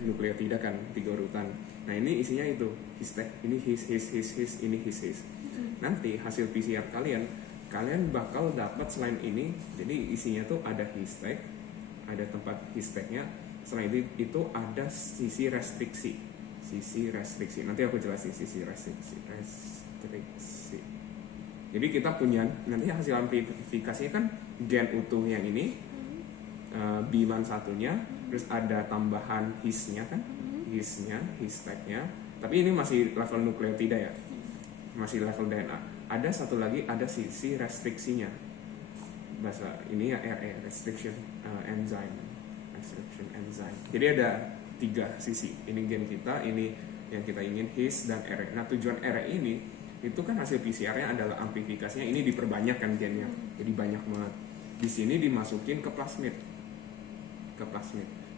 nukleotida kan, 3 urutan. Nah ini isinya itu his tag, ini his, ini his. Nanti hasil PCR kalian bakal dapat selain ini, jadi isinya tuh ada his tag, ada tempat his tagnya. Selain itu ada sisi restriksi. Nanti aku jelasin sisi restriksi. Jadi kita punya nanti hasil amplifikasinya kan gen utuh yang ini, biman satunya, terus ada tambahan hisnya kan, his tagnya. Tapi ini masih level nukleotida ya, masih level DNA. Ada satu lagi, ada sisi restriksinya. Bahasa ini ya restriction enzyme. Jadi ada 3 sisi. Ini gen kita, ini yang kita ingin his dan RE. Nah tujuan RE ini itu kan hasil PCR-nya adalah amplifikasinya ini diperbanyak kan gennya. Jadi banyak banget. Di sini dimasukin ke plasmid.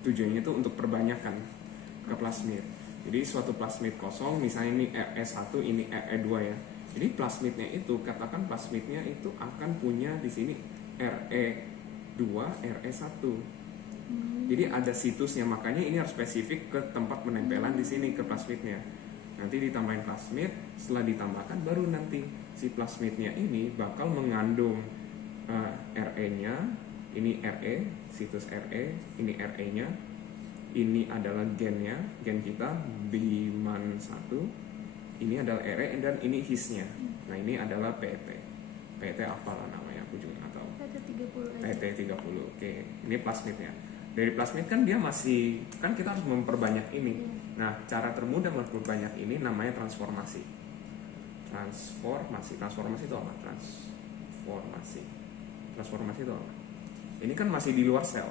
Tujuannya itu untuk perbanyakan ke plasmid. Jadi suatu plasmid kosong, misalnya ini RE1, ini RE2 ya. Jadi plasmidnya itu, katakan plasmidnya itu akan punya di sini RE2, RE1. Jadi ada situsnya, makanya ini harus spesifik ke tempat penempelan di sini ke plasmidnya. Nanti ditambahin plasmid, setelah ditambahkan baru nanti si plasmidnya ini bakal mengandung RE-nya, ini RE, situs RE, ini RE-nya, ini adalah gennya, gen kita biman 1, ini adalah RE dan ini his-nya. Nah ini adalah PET. PET apalah namanya, aku juga nggak tahu. PT30. Oke, ini plasmidnya. Dari plasmid kan dia masih, kan kita harus memperbanyak ini. Nah, cara termudah memperbanyak ini namanya transformasi. Transformasi itu apa? Transformasi itu apa? Ini kan masih di luar sel.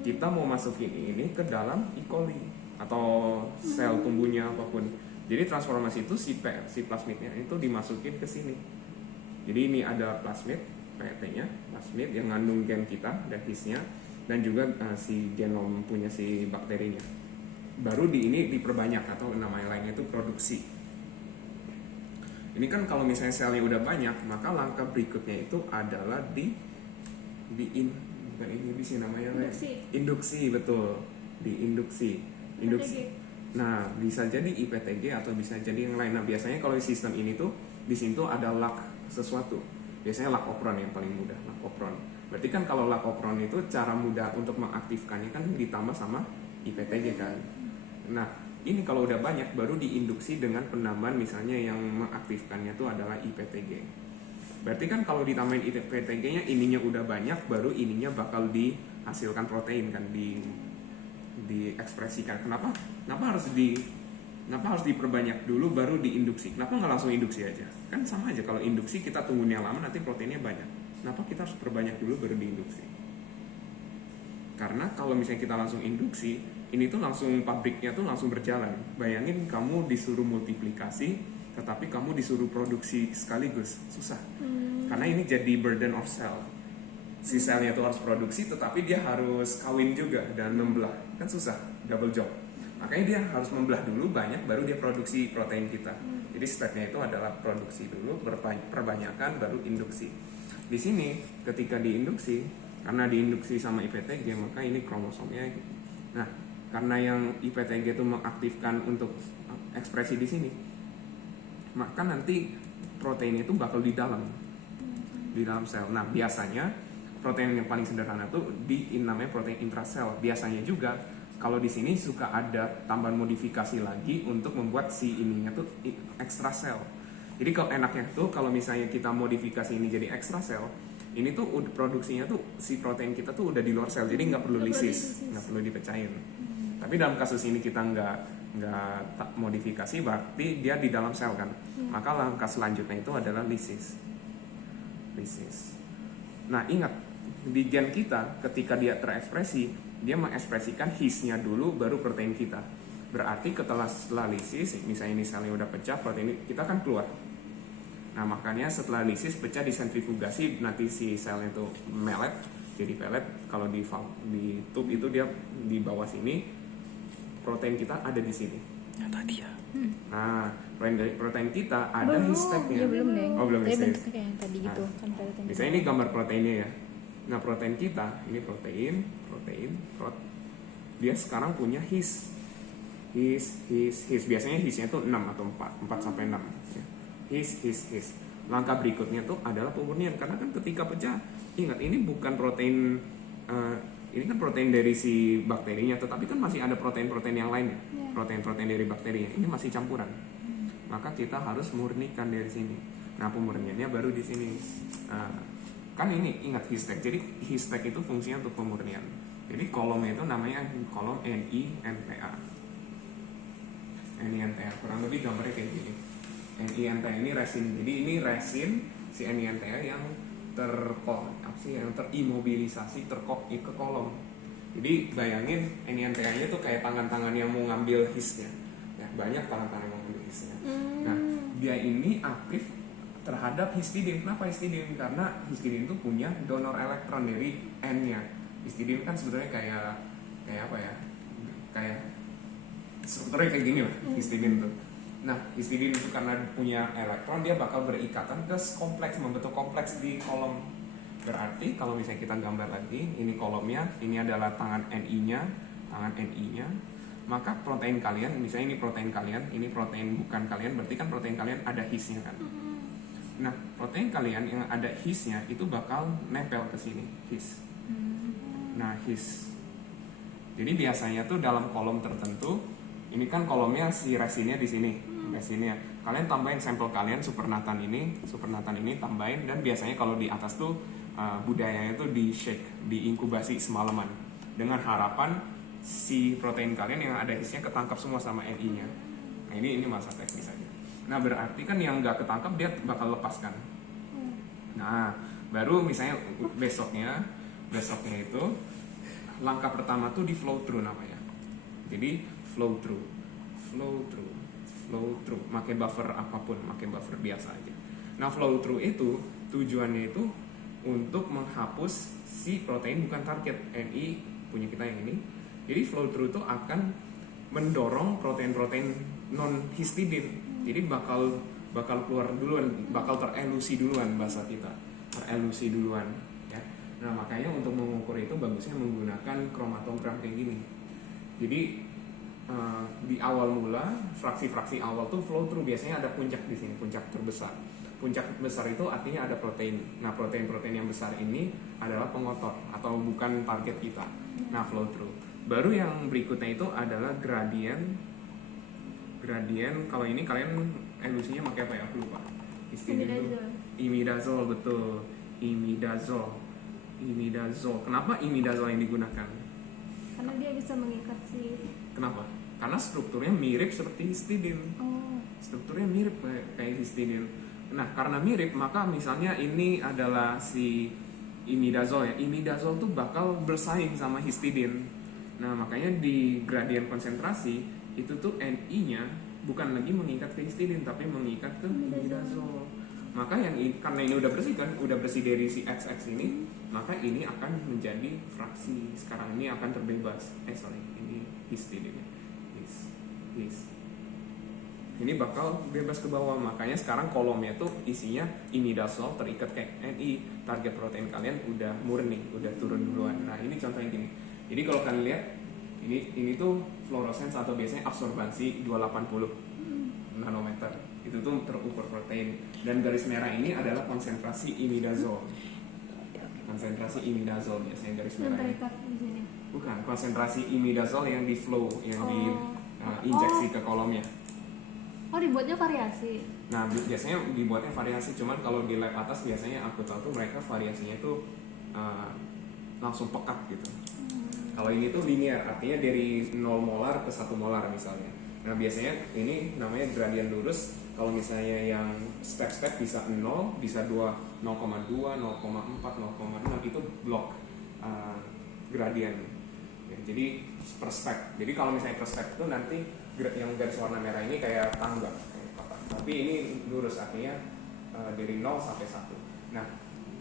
Kita mau masukin ini ke dalam E. coli atau sel tumbuhnya apapun. Jadi transformasi itu si plasmidnya itu dimasukin ke sini. Jadi ini ada plasmid, PET-nya, plasmid yang ngandung gen kita, dan hisnya, dan juga si genom punya si bakterinya. Baru ini diperbanyak atau namanya lainnya itu produksi. Ini kan kalau misalnya selnya udah banyak, maka langkah berikutnya itu adalah induksi, betul, induksi. Nah, bisa jadi IPTG atau bisa jadi yang lain. Nah, biasanya kalau sistem ini tuh di sini tuh ada lac sesuatu. Biasanya lakopron yang paling mudah, lakopron. Berarti kan kalau lakopron itu cara mudah untuk mengaktifkannya kan ditambah sama IPTG kan. Nah, ini kalau udah banyak baru diinduksi dengan penambahan misalnya yang mengaktifkannya itu adalah IPTG. Berarti kan kalau ditambahin IPTG-nya ininya udah banyak, baru ininya bakal dihasilkan protein kan, diekspresikan. Kenapa harus diperbanyak dulu baru diinduksi? Kenapa nggak langsung induksi aja? Kan sama aja, kalau induksi kita tunggunya lama nanti proteinnya banyak. Kenapa kita harus perbanyak dulu baru diinduksi? Karena kalau misalnya kita langsung induksi, ini tuh langsung pabriknya tuh langsung berjalan. Bayangin kamu disuruh multiplikasi, tetapi kamu disuruh produksi sekaligus, susah. Karena ini jadi burden of cell. Si selnya tuh harus produksi, tetapi dia harus kawin juga dan membelah. Kan susah, double job. Makanya dia harus membelah dulu banyak, baru dia produksi protein kita. Jadi stepnya itu adalah produksi dulu, perbanyakan, baru induksi. Di sini ketika diinduksi, karena diinduksi sama IPTG, maka ini kromosomnya. Nah, karena yang IPTG itu mengaktifkan untuk ekspresi di sini, maka nanti protein itu bakal di dalam sel. Nah, biasanya protein yang paling sederhana itu namanya protein intrasel. Biasanya juga kalau di sini suka ada tambahan modifikasi lagi untuk membuat si ininya tuh ekstra sel. Jadi kalau enaknya tuh kalau misalnya kita modifikasi ini jadi ekstra sel, ini tuh produksinya tuh si protein kita tuh udah di luar sel, jadi nggak perlu lisis, nggak perlu dipecahin. Tapi dalam kasus ini kita nggak modifikasi, berarti dia di dalam sel kan. Maka langkah selanjutnya itu adalah lisis. Nah ingat, di gen kita ketika dia terekspresi, dia mengekspresikan hisnya dulu baru protein kita. Berarti setelah lisis, misalnya ini selnya udah pecah, protein kita kan keluar. Nah makanya setelah lisis pecah disentrifugasi, nanti si selnya itu melet jadi pelet. Kalau di tube itu dia di bawah sini, protein kita ada di sini. Tadi ya. Nah protein kita ada histagnya. Belum deh. Oh belum Tapi histage. bentuknya kayak yang tadi gitu kan protein. Misalnya ini gambar proteinnya ya. Nah protein kita ini protein, dia sekarang punya his. his. Biasanya hisnya tuh 6 atau 4 sampai 6 ya. His. Langkah berikutnya tuh adalah pemurnian, karena kan ketika pecah, ingat ini bukan protein ini kan protein dari si bakterinya, tetapi kan masih ada protein-protein yang lainnya. Protein-protein dari bakterinya ini masih campuran. Maka kita harus murnikan dari sini. Nah, pemurniannya baru di sini. Kan ini ingat Histec. Jadi Histec itu fungsinya untuk pemurnian. Jadi kolomnya itu namanya kolom NiNTA. NiNTA kurang lebih gambarnya kayak gini. NiNTA ini resin. Jadi ini resin si NiNTA yang yang terimobilisasi ke kolom. Jadi bayangin NiNTA-nya tuh kayak tangan-tangan yang mau ngambil hisnya. Ya, banyak tangan-tangan yang mau ngambil hisnya. Nah, dia ini aktif terhadap histidin. Kenapa histidin? Karena histidin itu punya donor elektron dari N-nya. Histidin kan sebetulnya kayak apa ya? Kayak strukturnya kayak gini lah, histidin tuh. Nah, histidin itu karena punya elektron, dia bakal berikatan ke kompleks, membentuk kompleks di kolom. Berarti kalau misalnya kita gambar lagi, ini kolomnya, ini adalah tangan NI-nya, maka protein kalian, misalnya ini protein kalian, ini protein bukan kalian, berarti kan protein kalian ada hisnya kan. Nah, protein kalian yang ada hisnya itu bakal nempel ke sini, his. Nah, his. Jadi biasanya tuh dalam kolom tertentu, ini kan kolomnya si resinnya di sini, resinnya. Kalian tambahin sampel kalian supernatan ini tambahin, dan biasanya kalau di atas tuh budayanya tuh di shake, diinkubasi semalaman dengan harapan si protein kalian yang ada hisnya ketangkap semua sama NI-nya. Nah, ini masa teknis aja. Nah, berarti kan yang nggak ketangkap dia bakal lepaskan. Nah, baru misalnya besoknya itu langkah pertama tuh di flow through namanya. Jadi flow through, pakai buffer apapun, pakai buffer biasa aja. Nah, flow through itu tujuannya itu untuk menghapus si protein bukan target NI punya kita yang ini. Jadi flow through itu akan mendorong protein-protein non histidin. Jadi bakal keluar duluan, bakal terelusi duluan bahasa kita, terelusi duluan. Ya. Nah, makanya untuk mengukur itu bagusnya menggunakan kromatogram kayak gini. Jadi di awal mula, fraksi-fraksi awal tuh flow through biasanya ada puncak di sini, puncak terbesar. Puncak besar itu artinya ada protein. Nah, protein-protein yang besar ini adalah pengotor atau bukan target kita. Nah, flow through. Baru yang berikutnya itu adalah gradien. Kalau ini kalian elusinya pakai apa ya? Aku lupa. Imidazol, betul. Imidazol. Kenapa imidazol yang digunakan? Karena dia bisa mengikat si. Kenapa? Karena strukturnya mirip seperti histidin. Strukturnya mirip kayak histidin. Nah, karena mirip, maka misalnya ini adalah si imidazol ya. Imidazol tuh bakal bersaing sama histidin. Nah, makanya di gradien konsentrasi itu tuh NI-nya bukan lagi mengikat ke histidin, tapi mengikat ke imidazol. Maka karena ini udah bersih kan, udah bersih dari si XX ini, maka ini akan menjadi fraksi. Sekarang ini akan terbebas. Ini histidin. Ini bakal bebas ke bawah, makanya sekarang kolomnya tuh isinya imidazol terikat kayak NI, target protein kalian udah murni, udah turun duluan. Nah, ini contohnya gini. Jadi kalau kalian lihat ini tuh fluorescence atau biasanya absorbansi 280 nanometer. Itu tuh terukur protein, dan garis merah ini adalah konsentrasi imidazol. Konsentrasi imidazol biasanya garis merah. Yang terikat di sini. Bukan, konsentrasi imidazol yang di flow, yang di injeksi ke kolomnya. Dibuatnya variasi. Nah, biasanya dibuatnya variasi, cuman kalau di lab atas biasanya aku tahu tuh mereka variasinya tuh langsung pekat gitu. Kalau ini tuh linear, artinya dari 0 molar ke 1 molar misalnya. Nah, biasanya ini namanya gradien lurus. Kalau misalnya yang step-step bisa 0, bisa 2, 0,2, 0,4, 0,6 itu blok gradien. Ya, jadi per step. Jadi kalau misalnya per step itu nanti yang garis warna merah ini kayak tangga, tapi ini lurus, artinya dari 0 sampai 1. Nah,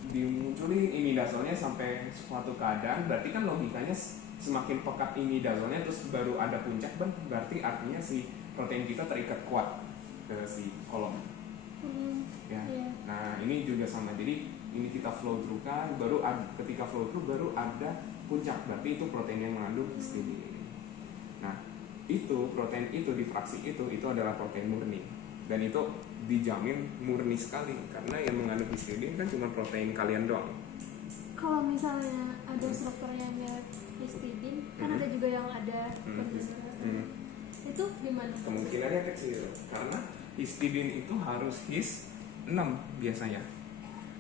dimunculin imidazolnya sampai suatu keadaan, berarti kan logikanya semakin pekat imidazolnya terus baru ada puncak, berarti artinya si protein kita terikat kuat ke si kolom. Ya. Nah, ini juga sama. Jadi ini kita flow through kan, ketika flow through baru ada puncak, berarti itu protein yang mengandung histidin. Nah, itu protein itu di fraksi itu adalah protein murni, dan itu dijamin murni sekali karena yang mengandung histidin kan cuma protein kalian doang. Kalau misalnya ada strukturnya histidin, kan ada juga yang ada itu gimana? Kemungkinannya kecil karena histidin itu harus his 6 biasanya.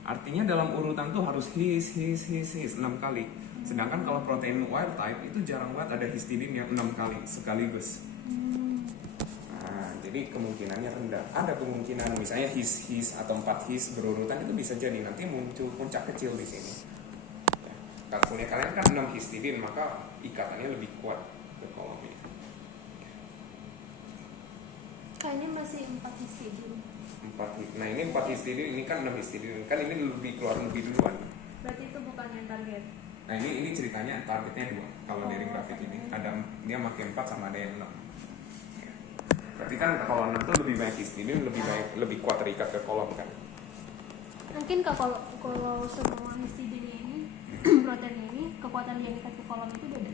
Artinya dalam urutan tuh harus his 6 kali. Sedangkan kalau protein wild type itu jarang banget ada histidin yang 6 kali sekaligus. Nah, jadi kemungkinannya rendah. Ada kemungkinan misalnya his atau 4 his berurutan itu bisa jadi nanti muncul puncak kecil di sini. Ya, kalau punya kalian kan 6 histidin maka ikatannya lebih kuat ke kolom ini. Kayaknya masih 4 histidin. 4. Nah ini 4 histidin, ini kan 6 histidin. Kan ini lebih keluar lebih duluan. Berarti itu bukan yang target. Nah ini ceritanya targetnya 2. Kalau dari grafik ini ada dia makin 4 sama ada yang 6. Ya. Berarti kan kalau 6 itu lebih banyak histidin, lebih kuat terikat ke kolom kan. Mungkin kalau semua histidin ini protein ini kekuatan dia ikat ke kolom itu beda.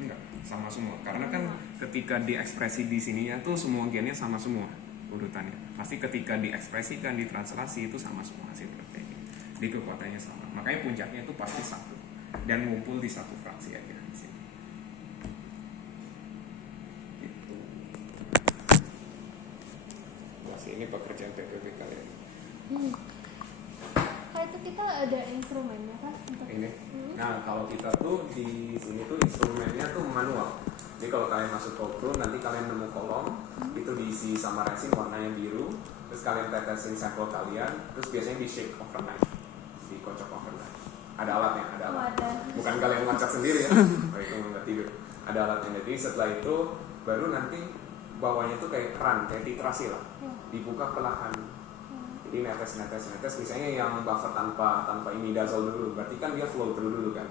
Enggak, sama semua. Karena kan ketika diekspresi di sininya tuh semua gennya sama semua urutannya. Pasti ketika diekspresikan, ditranslasi itu sama semua hasil protein. Di kekuatannya sama. Makanya puncaknya itu pasti satu dan ngumpul di satu fraksi aja di sini. Gitu. Masih ini pekerjaan PPP kalian. Kayak itu kita ada instrumennya kan? Ini. Nah kalau kita tuh di sini tuh instrumennya tuh manual. Jadi kalau kalian masuk Cobro nanti kalian nemu kolom itu diisi sama resin warnanya biru, terus kalian tetesin sampel kalian, terus biasanya di shake overnight, dikocok overnight. Ada alatnya, ada alat. Bukan kalian ngocok sendiri ya. Itu nggak tidur. Ada alatnya. Jadi setelah itu baru nanti bawahnya tuh kayak keran, kayak titrasi lah, dibuka perlahan. Jadi netes misalnya yang buffer tanpa imidazole dulu, berarti kan dia flow through dulu kan.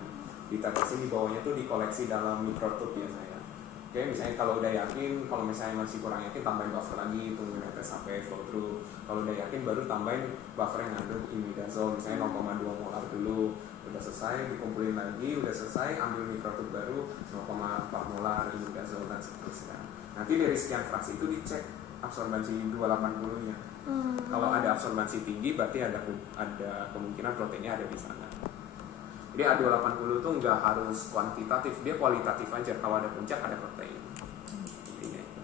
Ditetesin di bawahnya tuh dikoleksi dalam microtube biasanya. Oke, misalnya kalau udah yakin, kalau misalnya masih kurang yakin tambahin buffer lagi, tunggu netes sampai flow through. Kalau udah yakin baru tambahin buffer yang ngandung imidazole, misalnya 0,2 molar dulu. Udah selesai, dikumpulin lagi, udah selesai, ambil microtube baru 0,4 molar imidazole dan seterusnya. Nanti dari sekian fraksi itu dicek absorbansi 280-nya. Kalau ada absorbansi tinggi berarti ada kemungkinan proteinnya ada di sana. Jadi A280 itu nggak harus kuantitatif, dia kualitatif aja. Kalau ada puncak ada protein. Intinya itu.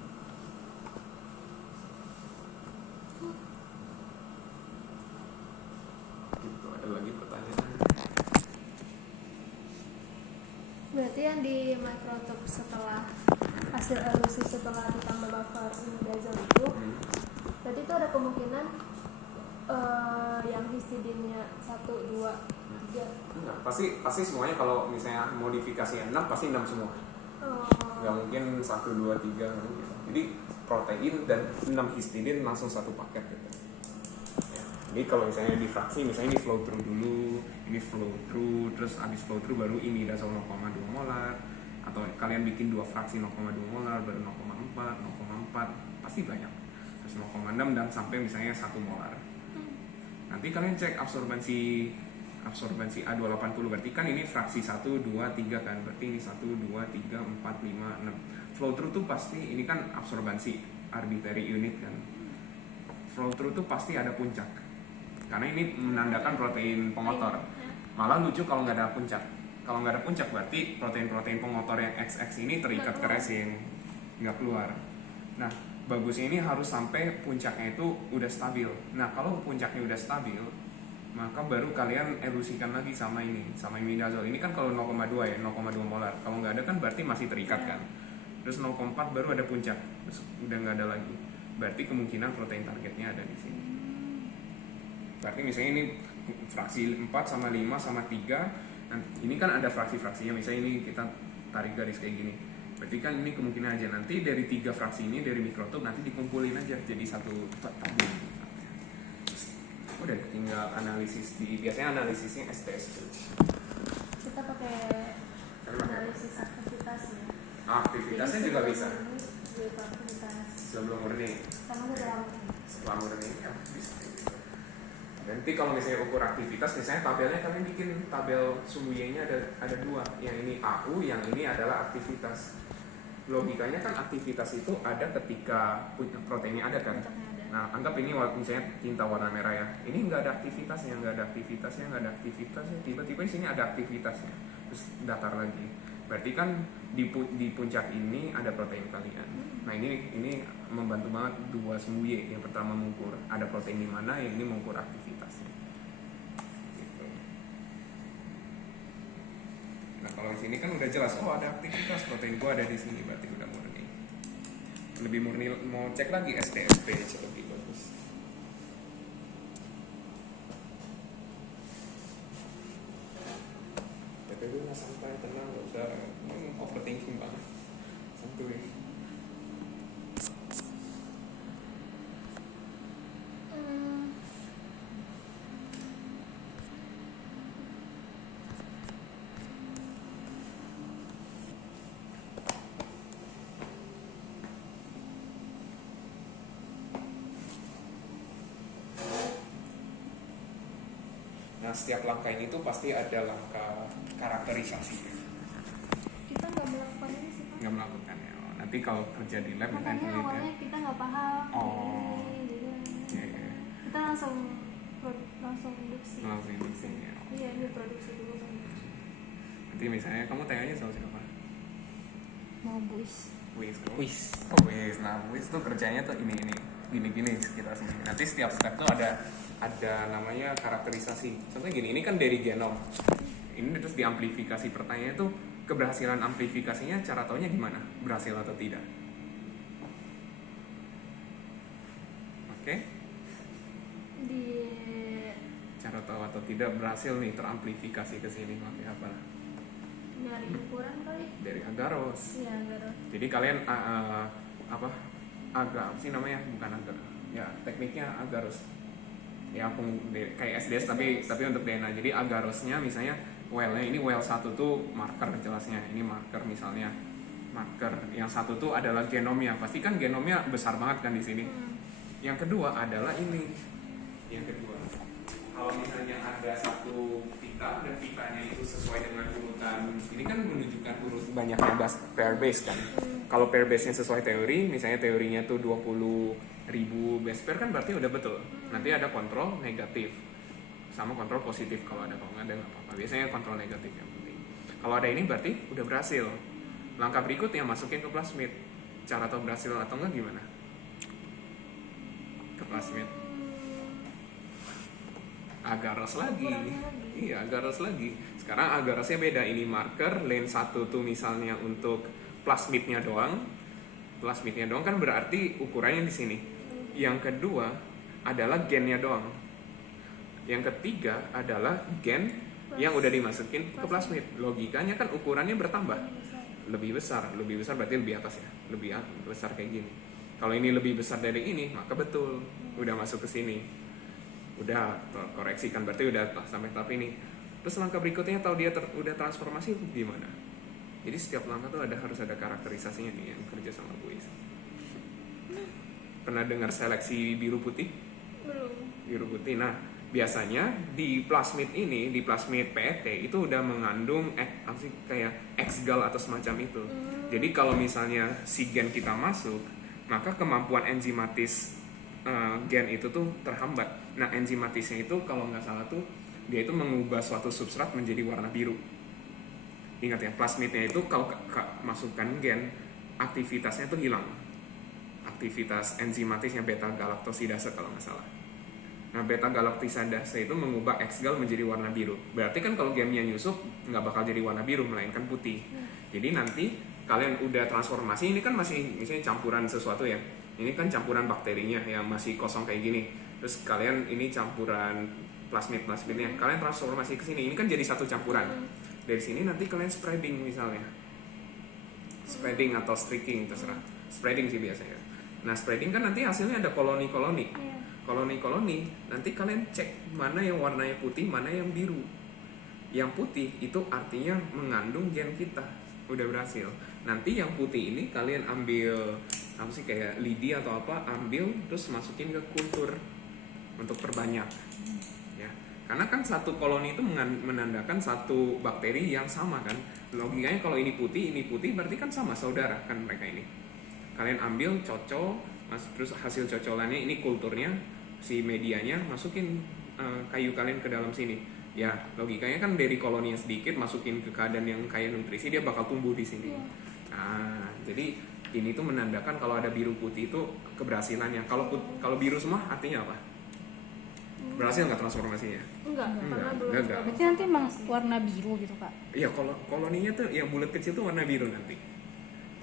Gitu, ada lagi pertanyaan? Berarti yang di microtube setelah hasil elusi setelah ditambah buffer imidazole itu, berarti itu ada kemungkinan yang histidinnya 1, 2, 3. Enggak, pasti semuanya kalau misalnya modifikasi 6 pasti 6 semua. Nggak mungkin 1, 2, 3 gitu. Jadi protein dan 6 histidin langsung satu paket gitu. Ya. Jadi kalau misalnya di fraksi, misalnya ini flow through dulu, ini flow through, terus habis flow through baru imidazole 0,2 molar, atau kalian bikin 2 fraksi 0,2 molar baru 0,4 pasti banyak. Terus 0,6 dan sampai misalnya 1 molar. Nanti kalian cek absorbansi A280, berarti kan ini fraksi 1, 2, 3 kan, berarti ini 1, 2, 3, 4, 5, 6. Flow through tuh pasti, ini kan absorbansi arbitrary unit kan. Flow through tuh pasti ada puncak, karena ini menandakan protein pengotor. Malah lucu kalau nggak ada puncak. Kalau nggak ada puncak berarti protein-protein pengotor yang XX ini terikat ke resin, nggak keluar. Nah, bagusnya ini harus sampai puncaknya itu udah stabil. Nah, kalau puncaknya udah stabil, maka baru kalian elusikan lagi sama imidazole. Ini kan kalau 0,2 ya, 0,2 molar. Kalau nggak ada kan berarti masih terikat kan. Terus 0,4 baru ada puncak, terus udah nggak ada lagi. Berarti kemungkinan protein targetnya ada di sini. Berarti misalnya ini fraksi 4 sama 5 sama 3. Nah, ini kan ada fraksi-fraksinya. Misalnya ini kita tarik garis kayak gini. Berarti kan ini kemungkinan aja nanti dari 3 fraksi ini dari mikrotube nanti dikumpulin aja jadi satu tabung. Udah tinggal analisis biasanya analisisnya STS. Kita pakai analisis aktivitasnya. Aktivitasnya juga bisa. Aktivitas. Sebelum murni. Karena udah Setelah murni ya bisa. Nanti kalau misalnya ukur aktivitas, misalnya tabelnya kalian bikin tabel sumbu Y-nya ada 2. Yang ini AU, yang ini adalah aktivitas. logikanya kan aktivitas itu ada ketika proteinnya ada kan. Puncaknya ada. Nah, anggap ini misalnya tinta warna merah ya. Ini nggak ada aktivitasnya, nggak ada aktivitasnya, nggak ada aktivitasnya. Tiba-tiba di sini ada aktivitasnya, terus datar lagi. Berarti kan di puncak ini ada protein kalian. Nah, ini membantu banget dua semu Y. Yang pertama mengukur ada protein di mana, yang ini mengukur aktivitasnya. Gitu. Nah, kalau di sini kan udah jelas, oh ada aktivitas, protein gua ada di sini, berarti udah murni. Lebih murni, mau cek lagi STSP lebih bagus. Tapi gue nggak santai, tenang, gak usah overthinking banget, santuy. Nah, setiap langkah ini tuh pasti ada langkah karakterisasi. Kita nggak melakukan ini sih Pak. Nggak melakukan ya. Oh, nanti kalau kerja di lab Makanya misalnya awalnya kita nggak paham. Oh. Jadi ya. kita langsung induksi. Langsung induksi, ya. Iya, ini produksi dulu kan. Nanti misalnya kamu tanya sama siapa? Mau buis. Wis. Oh, Wis. Nah, Wis tuh kerjanya tuh ini gini sekitar sini. Nanti setiap step tuh ada namanya karakterisasi. Contohnya gini, ini kan dari genom. Ini terus diamplifikasi. Pertanyaannya tuh keberhasilan amplifikasinya cara taunya gimana? Berhasil atau tidak? Oke? Di Cara tahu atau tidak berhasil nih teramplifikasi ke sini pakai apa? dari ukuran kali. Dari agaros. Iya, agar. Jadi kalian apa? Agak sih namanya, bukan agar. Ya, tekniknya agaros. Ya, kayak SDS tapi untuk DNA. Jadi agarosnya misalnya well-nya ini well 1 tuh marker jelasnya. Ini marker misalnya. Marker yang satu tuh adalah genomnya. Pasti kan genomnya besar banget kan di sini. Yang kedua adalah ini. Yang kedua, kalau misalnya ada satu pita dan pitanya itu sesuai dengan urutan, ini kan menunjukkan urut banyaknya pair base kan. Kalau pair base-nya sesuai teori, misalnya teorinya tuh 20.000 base pair kan berarti udah betul. Nanti ada kontrol negatif sama kontrol positif, kalau nggak ada nggak apa-apa. Biasanya kontrol negatif yang penting. Kalau ada ini berarti udah berhasil. Langkah berikutnya masukin ke plasmid. Cara tahu berhasil atau enggak gimana? Ke plasmid. Agaros lagi. Iya, agaros lagi. Sekarang agarosnya beda. Ini marker, lane 1 tuh misalnya untuk plasmidnya doang. Plasmidnya doang kan berarti ukurannya di sini. Yang kedua adalah gennya doang. Yang ketiga adalah gen yang udah dimasukin ke plasmid. Logikanya kan ukurannya bertambah. Lebih besar berarti lebih atas ya. Lebih besar kayak gini. Kalau ini lebih besar dari ini, maka betul udah masuk ke sini. Udah koreksikan, berarti udah sampai tahap ini. Terus langkah berikutnya tahu dia udah transformasi gimana? Jadi setiap langkah tuh harus ada karakterisasinya nih yang kerja sama Bu Is. Pernah dengar seleksi biru putih? Belum. Biru putih. Nah, biasanya di plasmid ini, di plasmid PET itu udah mengandung apa sih, kayak X-gal atau semacam itu. Jadi kalau misalnya si gen kita masuk, maka kemampuan enzimatis gen itu tuh terhambat. Nah, enzimatisnya itu kalau nggak salah tuh dia itu mengubah suatu substrat menjadi warna biru. Ingat ya, plasmidnya itu kalau masukkan gen, aktivitasnya tuh hilang. Aktivitas enzimatisnya beta galaktosidase kalau nggak salah. Nah, beta galaktosidase itu mengubah X-gal menjadi warna biru. Berarti kan kalau gennya nyusup nggak bakal jadi warna biru, melainkan putih. Jadi nanti kalian udah transformasi, ini kan masih misalnya campuran sesuatu ya. Ini kan campuran bakterinya yang masih kosong kayak gini. Terus kalian ini campuran plasmidnya. Kalian transformasi ke sini. Ini kan jadi satu campuran. Dari sini nanti kalian spreading misalnya. Spreading atau streaking terserah. Spreading sih biasanya. Nah, spreading kan nanti hasilnya ada koloni-koloni. Koloni-koloni, nanti kalian cek mana yang warnanya putih, mana yang biru. Yang putih itu artinya mengandung gen kita. Udah berhasil. Nanti yang putih ini kalian ambil apa sih, kayak lidi atau apa, ambil terus masukin ke kultur untuk perbanyak ya. Karena kan satu koloni itu menandakan satu bakteri yang sama kan. Logikanya kalau ini putih berarti kan sama saudara kan mereka ini. Kalian ambil cocol, terus hasil cocolannya ini kulturnya, si medianya masukin kayu kalian ke dalam sini. Ya logikanya kan dari koloni yang sedikit masukin ke keadaan yang kaya nutrisi, dia bakal tumbuh di sini. Nah jadi ini tuh menandakan kalau ada biru putih itu keberhasilannya. Kalau biru semua artinya apa? Berhasil nggak transformasinya? Enggak, karena belum. Gagal. Berarti nanti emang warna biru gitu Kak? Iya, koloninya tuh yang bulat kecil tuh warna biru nanti.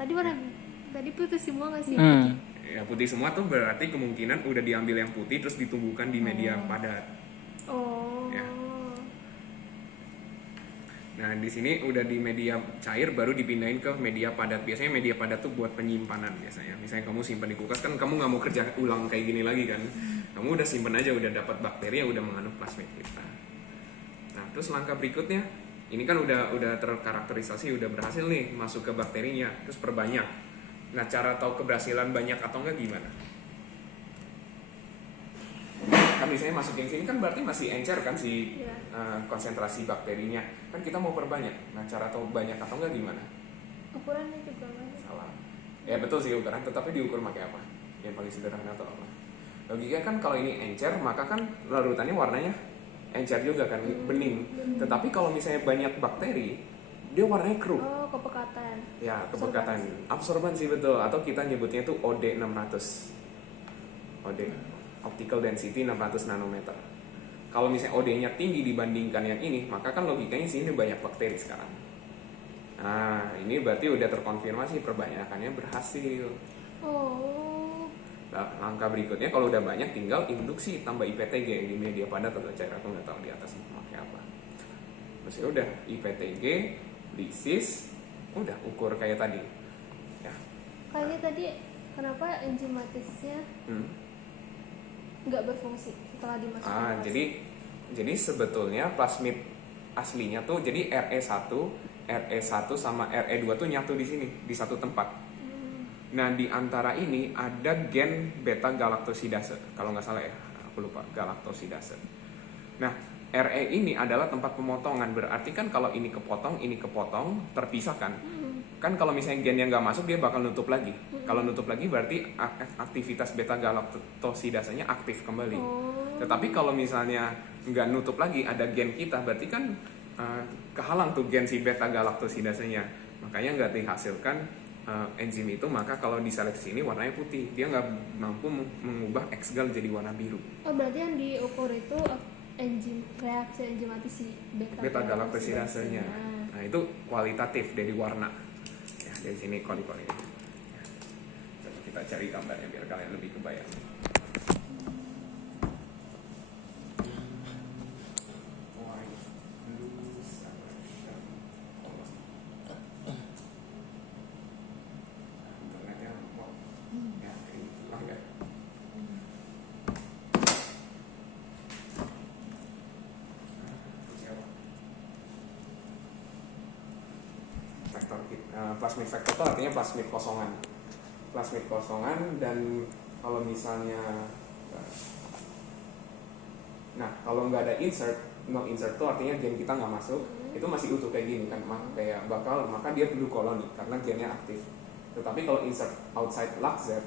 Tadi putih semua nggak sih? Ya putih semua tuh berarti kemungkinan udah diambil yang putih terus ditumbuhkan di media padat. Oh. Ya. Nah di sini udah di media cair baru dipindahin ke media padat. Biasanya media padat tuh buat penyimpanan biasanya. Misalnya kamu simpan di kulkas kan kamu nggak mau kerja ulang kayak gini lagi kan. Kamu udah simpan aja, udah dapat bakteri yang udah mengandung plasmid kita. Nah terus langkah berikutnya, ini kan udah terkarakterisasi, udah berhasil nih masuk ke bakterinya, terus perbanyak. Nah cara tahu keberhasilan banyak atau enggak gimana? Kan misalnya masukin sini kan berarti masih encer kan si konsentrasi bakterinya. Kan kita mau perbanyak. Nah cara tahu banyak atau enggak gimana? Ukurannya juga kan? Salah. Ya betul sih ukuran, tetapi diukur pakai apa? Yang paling sederhana atau apa? Logikanya kan kalau ini encer, maka kan larutannya warnanya encer juga kan, bening. Tetapi kalau misalnya banyak bakteri, dia warnanya keruh. Oh, kepekatan. Ya, kepekatan. Absorbansi betul, atau kita nyebutnya itu OD 600. OD, optical density 600 nanometer. Kalau misalnya OD-nya tinggi dibandingkan yang ini, maka kan logikanya sini banyak bakteri sekarang. Nah, ini berarti udah terkonfirmasi perbanyakannya berhasil. Oh. Nah, langkah berikutnya kalau udah banyak tinggal induksi tambah IPTG di media padat atau cair, aku nggak tahu di atas pakai apa. Terus ya udah IPTG, lisis, udah ukur kayak tadi. Ya. Kayaknya tadi kenapa enzimatisnya nggak berfungsi setelah dimasukkan? Jadi sebetulnya plasmid aslinya tuh jadi RE1 sama RE2 tuh nyatu di sini di satu tempat. Nah di antara ini ada gen beta galaktosidase kalau nggak salah ya, aku lupa, galaktosidase. Nah RE ini adalah tempat pemotongan, berarti kan kalau ini kepotong terpisahkan. Kan kalau misalnya gen yang nggak masuk dia bakal nutup lagi. Kalau nutup lagi berarti aktivitas beta galaktosidasenya aktif kembali. Tetapi kalau misalnya nggak nutup lagi ada gen kita, berarti kan kehalang tuh gen si beta galaktosidasenya. Makanya nggak dihasilkan enzim itu, maka kalau diseleksi ini warnanya putih, dia nggak mampu mengubah X-gal jadi warna biru. Oh berarti yang diukur itu reaksi enzimatis si beta galaktosidasenya. Nah itu kualitatif dari warna. Ya dari sini koli-koli. Ya. Coba kita cari gambarnya biar kalian lebih kebayang. Plasmid vector itu artinya plasmid kosongan dan kalau misalnya kalau nggak ada no insert itu artinya gen kita nggak masuk, itu masih utuh kayak gini kan, kayak maka dia blue colony karena gennya aktif. Tetapi kalau insert outside Laxet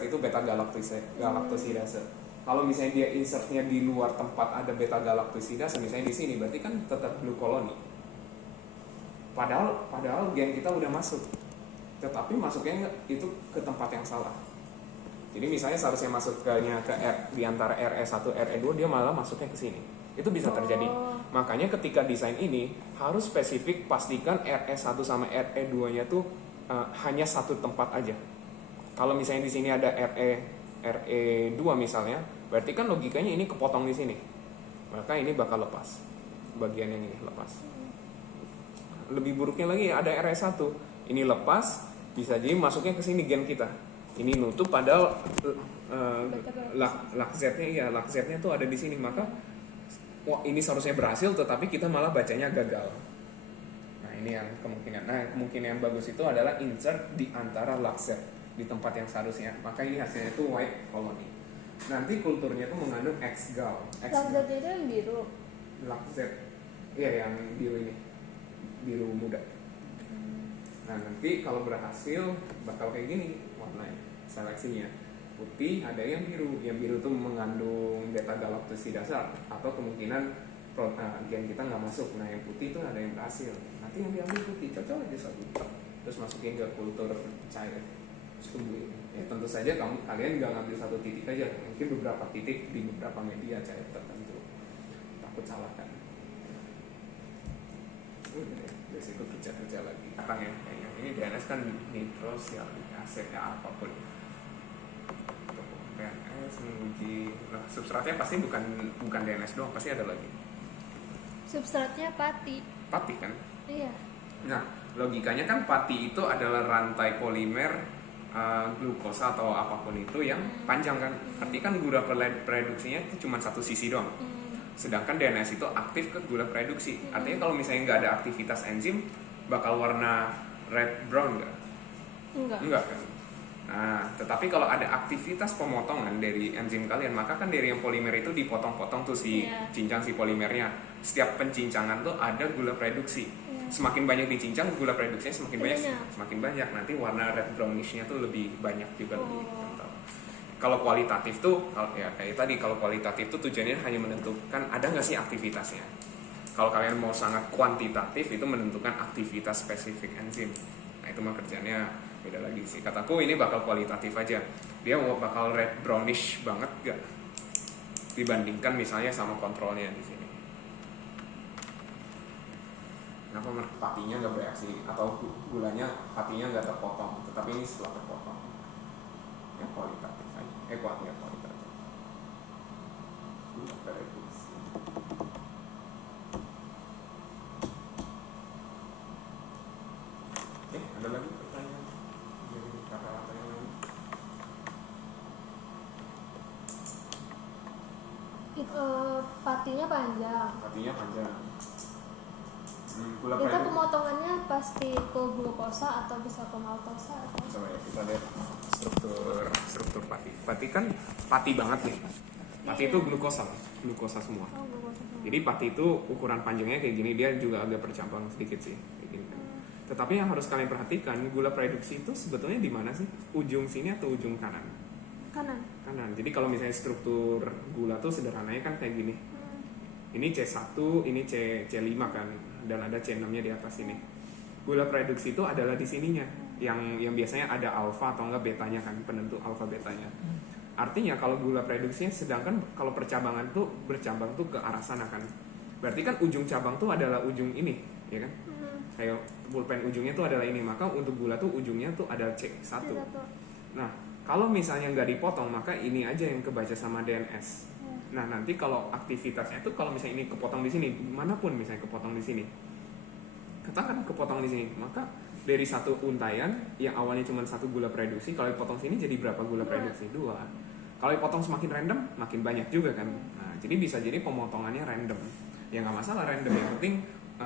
itu beta galaktosidase. Kalau misalnya dia insertnya di luar tempat ada beta galaktosidase, misalnya di sini, berarti kan tetap blue colony. Padahal gen kita udah masuk, tetapi masuknya itu ke tempat yang salah. Jadi misalnya seharusnya masuk di antara RE1 RE2, dia malah masuknya ke sini. Itu bisa terjadi. Makanya ketika desain ini harus spesifik, pastikan RE1 sama RE2-nya tuh hanya satu tempat aja. Kalau misalnya di sini ada RE2 misalnya, berarti kan logikanya ini kepotong di sini. Maka ini bakal lepas. Bagian yang ini lepas. Lebih buruknya lagi ada RE1, ini lepas, bisa jadi masuknya ke sini gen kita. Ini nutup padahal Laxetnya tuh ada di sini, maka ini seharusnya berhasil tetapi kita malah bacanya gagal. Nah, ini yang kemungkinan. Nah, kemungkinan yang bagus itu adalah insert di antara Laxet di tempat yang seharusnya. Maka ini hasilnya itu white colony. nanti kulturnya tuh mengandung X-gal. Lakzat itu yang biru. Lakzat, iya yang biru ini, biru muda. Nah nanti kalau berhasil bakal kayak gini warnanya seleksinya. Putih ada yang biru tuh mengandung beta galaktosi dasar atau kemungkinan gen kita nggak masuk. Nah yang putih tuh ada yang berhasil. Nanti yang diambil putih cocok aja satu, terus masukin ke kultur cair, terus tungguin. Ya tentu saja kalian nggak ngambil satu titik aja, mungkin beberapa titik di beberapa media cair tertentu. Takut salah kan? Resiko kerja lagi. Katanya ini DNS kan nitrosialic acid ya apapun. DNS menguji, nah substratnya pasti bukan DNS doang, pasti ada lagi. Substratnya pati. Pati kan? Iya. Nah logikanya kan pati itu adalah rantai polimer glukosa atau apapun itu yang panjang kan. Artinya kan gula produksinya itu cuma satu sisi doang. Sedangkan DNS itu aktif ke gula produksi. Artinya kalau misalnya nggak ada aktivitas enzim, bakal warna red brown nggak? Enggak kan? Nah, tetapi kalau ada aktivitas pemotongan dari enzim kalian, maka kan dari yang polimer itu dipotong-potong tuh cincang si polimernya. Setiap pencincangan tuh ada gula produksi. Semakin banyak dicincang, gula produksinya semakin banyak. Nanti warna red brownishnya tuh lebih banyak juga lebih kental. Kalau kualitatif tuh, ya kayak tadi, kalau kualitatif tuh tujuannya hanya menentukan ada nggak sih aktivitasnya. Kalau kalian mau sangat kuantitatif itu menentukan aktivitas spesifik enzim. Nah itu mah kerjanya beda lagi sih. Kataku ini bakal kualitatif aja. Dia bakal red brownish banget gak dibandingkan misalnya sama kontrolnya di sini. Kenapa patinya nggak bereaksi atau gulanya patinya nggak terpotong, tetapi ini setelah terpotong. Ya kualitatif aja. Kuatnya kualitatif. Gula produksi. Ada lagi pertanyaan dari kata-kata yang lain? Patinya panjang. Patinya panjang. Itu pemotongannya pasti ke glukosa atau bisa ke maltosa? Coba ya kita lihat struktur pati. Pati kan pati banget nih. Pati itu glukosa semua. Glukosa semua. Jadi pati itu ukuran panjangnya kayak gini, dia juga agak bercabang sedikit sih. Kayak gini. Tetapi yang harus kalian perhatikan, gula produksi itu sebetulnya di mana sih? Ujung sini atau ujung kanan? Kanan. Jadi kalau misalnya struktur gula tuh sederhananya kan kayak gini. Ini C1, ini C5 kan, dan ada C6-nya di atas ini. Gula produksi itu adalah di sininya, yang biasanya ada alfa atau enggak betanya kan, penentu alfa betanya. Artinya kalau gula produksinya, sedangkan kalau percabangan tuh bercabang tuh ke arah sana kan. Berarti kan ujung cabang tuh adalah ujung ini, ya kan? Kayak pulpen ujungnya tuh adalah ini, maka untuk gula tuh ujungnya tuh ada C1. Nah, kalau misalnya nggak dipotong, maka ini aja yang kebaca sama DNS. Nah, nanti kalau aktivitasnya itu kalau misalnya ini kepotong di sini, manapun misalnya kepotong di sini, katakan kepotong di sini, maka dari satu untayan yang awalnya cuma satu gula produksi, kalau dipotong sini jadi berapa gula produksi? 2. Kalau dipotong semakin random, makin banyak juga kan. Nah, jadi bisa jadi pemotongannya random. Ya nggak masalah random, yang penting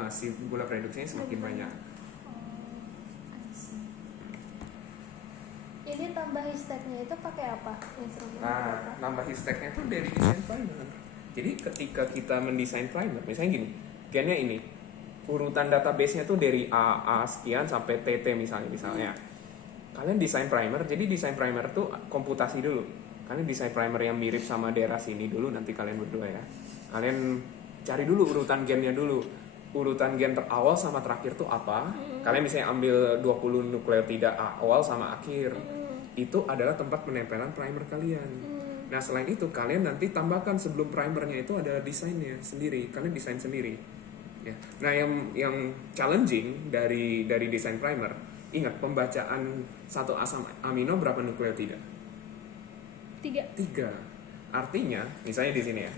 si gula produksinya semakin banyak. Ini tambah histeknya itu pakai apa? Nah, nambah histeknya itu dari desain primer. Jadi ketika kita mendesain primer, misalnya gini, gennya ini, urutan database-nya tuh dari A sekian sampai TT misalnya. Kalian desain primer, jadi desain primer tuh komputasi dulu. Kalian desain primer yang mirip sama daerah sini dulu, nanti kalian berdua ya. Kalian cari dulu urutan gennya dulu. Urutan gen terawal sama terakhir tuh apa? Kalian misalnya ambil 20 nukleotida awal sama akhir. Itu adalah tempat penempelan primer kalian. Nah selain itu kalian nanti tambahkan sebelum primernya itu adalah desainnya sendiri. Kalian desain sendiri. Ya. Nah yang challenging dari desain primer, ingat pembacaan satu asam amino berapa nukleotida? 3. Artinya misalnya di sini ya.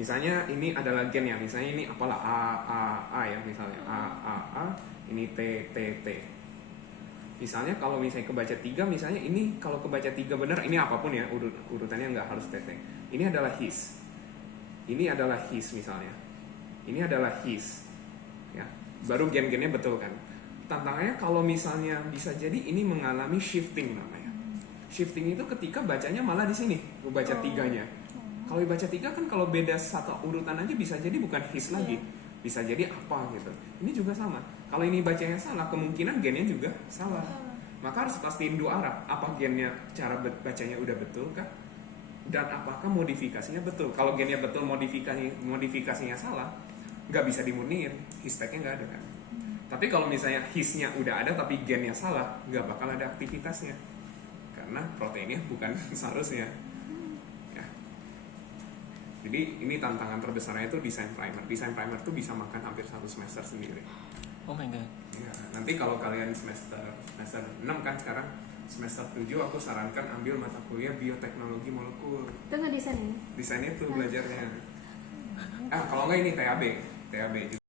Misalnya ini adalah gen ya. Misalnya ini apalah A ya misalnya A ini T. Misalnya kalau misalnya kebaca 3, misalnya ini kalau kebaca 3 benar, ini apapun ya urutannya nggak harus TT. Ini adalah his. Ini adalah his misalnya. Ini adalah his. Ya, baru gen-gennya betul kan. Tantangannya kalau misalnya bisa jadi ini mengalami shifting namanya. shifting itu ketika bacanya malah di sini, gue baca tiganya. Kalau baca tiga kan kalau beda satu urutan aja bisa jadi bukan his lagi, bisa jadi apa gitu. Ini juga sama. Kalau ini bacanya salah, kemungkinan gennya juga salah. Maka harus pastiin dua arah. Apa gennya cara bacanya udah betul kah? Dan apakah modifikasinya betul? Kalau gennya betul, modifikasinya salah, nggak bisa dimurniin, his-tagnya nggak ada kan. Tapi kalau misalnya hisnya udah ada tapi gennya salah, nggak bakal ada aktivitasnya karena proteinnya bukan seharusnya. Ya. Jadi ini tantangan terbesarnya itu desain primer. Desain primer tuh bisa makan hampir 1 semester sendiri. Oh my god. Ya, nanti kalau kalian semester 6 kan sekarang, semester 7 aku sarankan ambil mata kuliah bioteknologi molekul. Itu ngedesain ini. Desainnya tuh belajarnya. Kalau nggak ini TAB juga